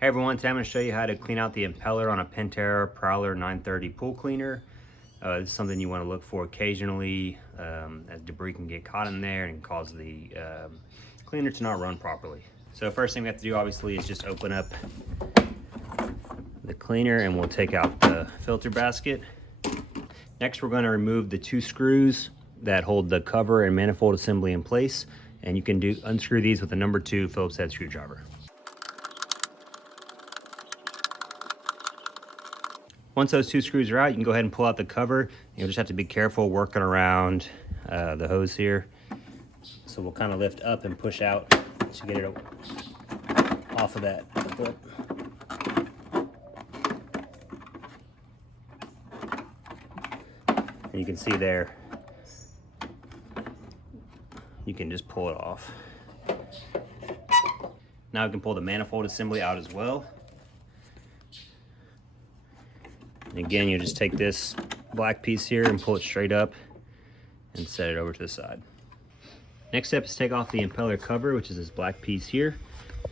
Hey everyone, today I'm going to show you how to clean out the impeller on a Pentair Prowler 930 pool cleaner. This is something you want to look for occasionally, as debris can get caught in there and cause the cleaner to not run properly. So first thing we have to do obviously is just open up the cleaner and we'll take out the filter basket. Next we're going to remove the two screws that hold the cover and manifold assembly in place, and you can unscrew these with a number 2 Phillips head screwdriver. Once those two screws are out, you can go ahead and pull out the cover. You'll just have to be careful working around the hose here. So we'll kind of lift up and push out to get it off of that foot. And you can see there, you can just pull it off. Now we can pull the manifold assembly out as well. And again, you just take this black piece here and pull it straight up and set it over to the side. Next step is take off the impeller cover, which is this black piece here.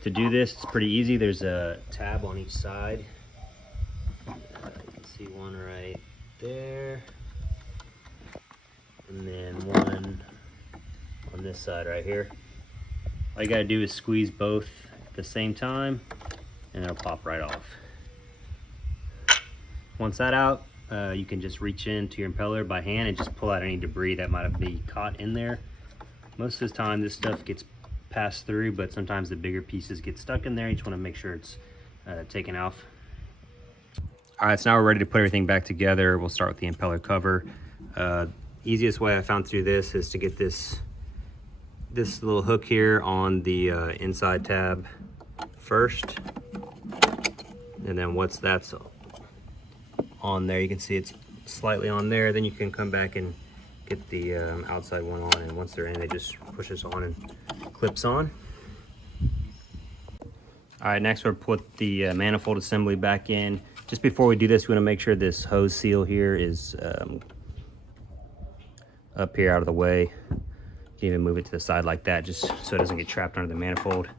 To do this, it's pretty easy. There's a tab on each side. You can see one right there. And then one on this side right here. All you gotta do is squeeze both at the same time and it'll pop right off. Once that's out, you can just reach into your impeller by hand and just pull out any debris that might have been caught in there. Most of the time this stuff gets passed through, but sometimes the bigger pieces get stuck in there. You just want to make sure it's taken off. All right, so now we're ready to put everything back together. We'll start with the impeller cover. Easiest way I found to do this is to get this little hook here on the inside tab first, and then once that's on there, you can see it's slightly on there, then you can come back and get the outside one on, and once they're in, they just push this on and clips on. All right, next we'll put the manifold assembly back in. Just before we do this, we want to make sure this hose seal here is up here out of the way. You can even move it to the side like that, just so it doesn't get trapped under the manifold,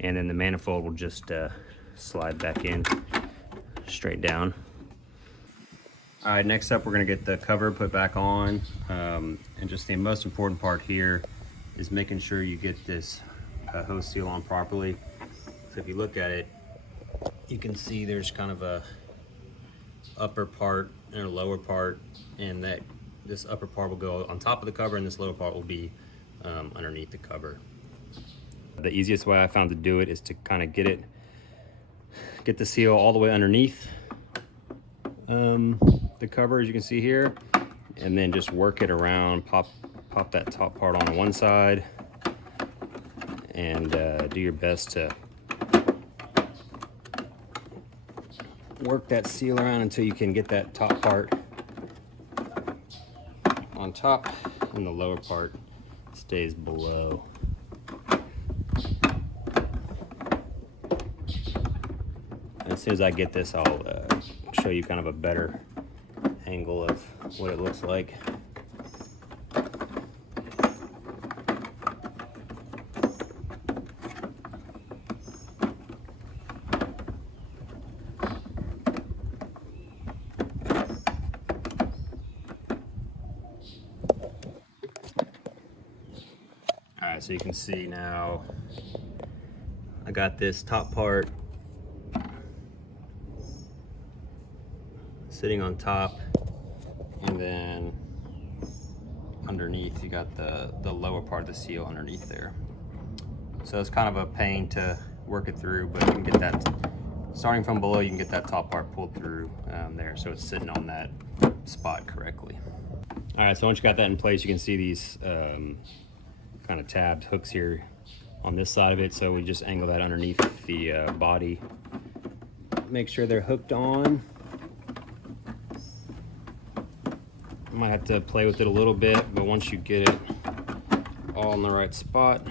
and then the manifold will just slide back in straight down. All right, next up we're going to get the cover put back on, and just the most important part here is making sure you get this hose seal on properly. So if you look at it, you can see there's kind of a upper part and a lower part, and that this upper part will go on top of the cover and this lower part will be underneath the cover. The easiest way I found to do it is to kind of get the seal all the way underneath the cover, as you can see here, and then just work it around, pop that top part on one side, and do your best to work that seal around until you can get that top part on top and the lower part stays below. As soon as I get this, I'll show you kind of a better angle of what it looks like. All right, so you can see now I got this top part sitting on top, and then underneath you got the lower part of the seal underneath there. So it's kind of a pain to work it through, but you can get that, starting from below, you can get that top part pulled through there, so it's sitting on that spot correctly. All right, so once you got that in place, you can see these kind of tabbed hooks here on this side of it, so we just angle that underneath the body, make sure they're hooked on. Might have to play with it a little bit, but once you get it all in the right spot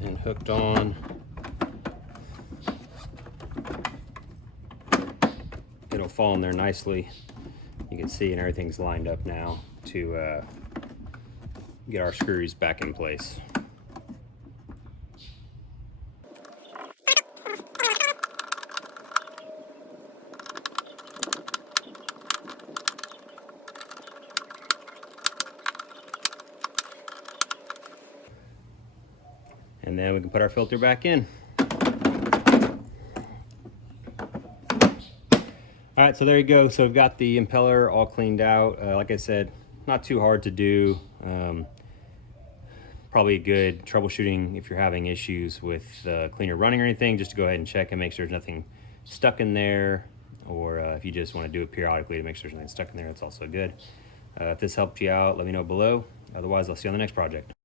and hooked on, it'll fall in there nicely. You can see, and everything's lined up now to get our screws back in place. and then we can put our filter back in. All right, so there you go. So we've got the impeller all cleaned out. Like I said, not too hard to do. Probably good troubleshooting if you're having issues with the cleaner running or anything, just to go ahead and check and make sure there's nothing stuck in there, or if you just want to do it periodically to make sure there's nothing stuck in there, that's also good. If this helped you out, let me know below. Otherwise, I'll see you on the next project.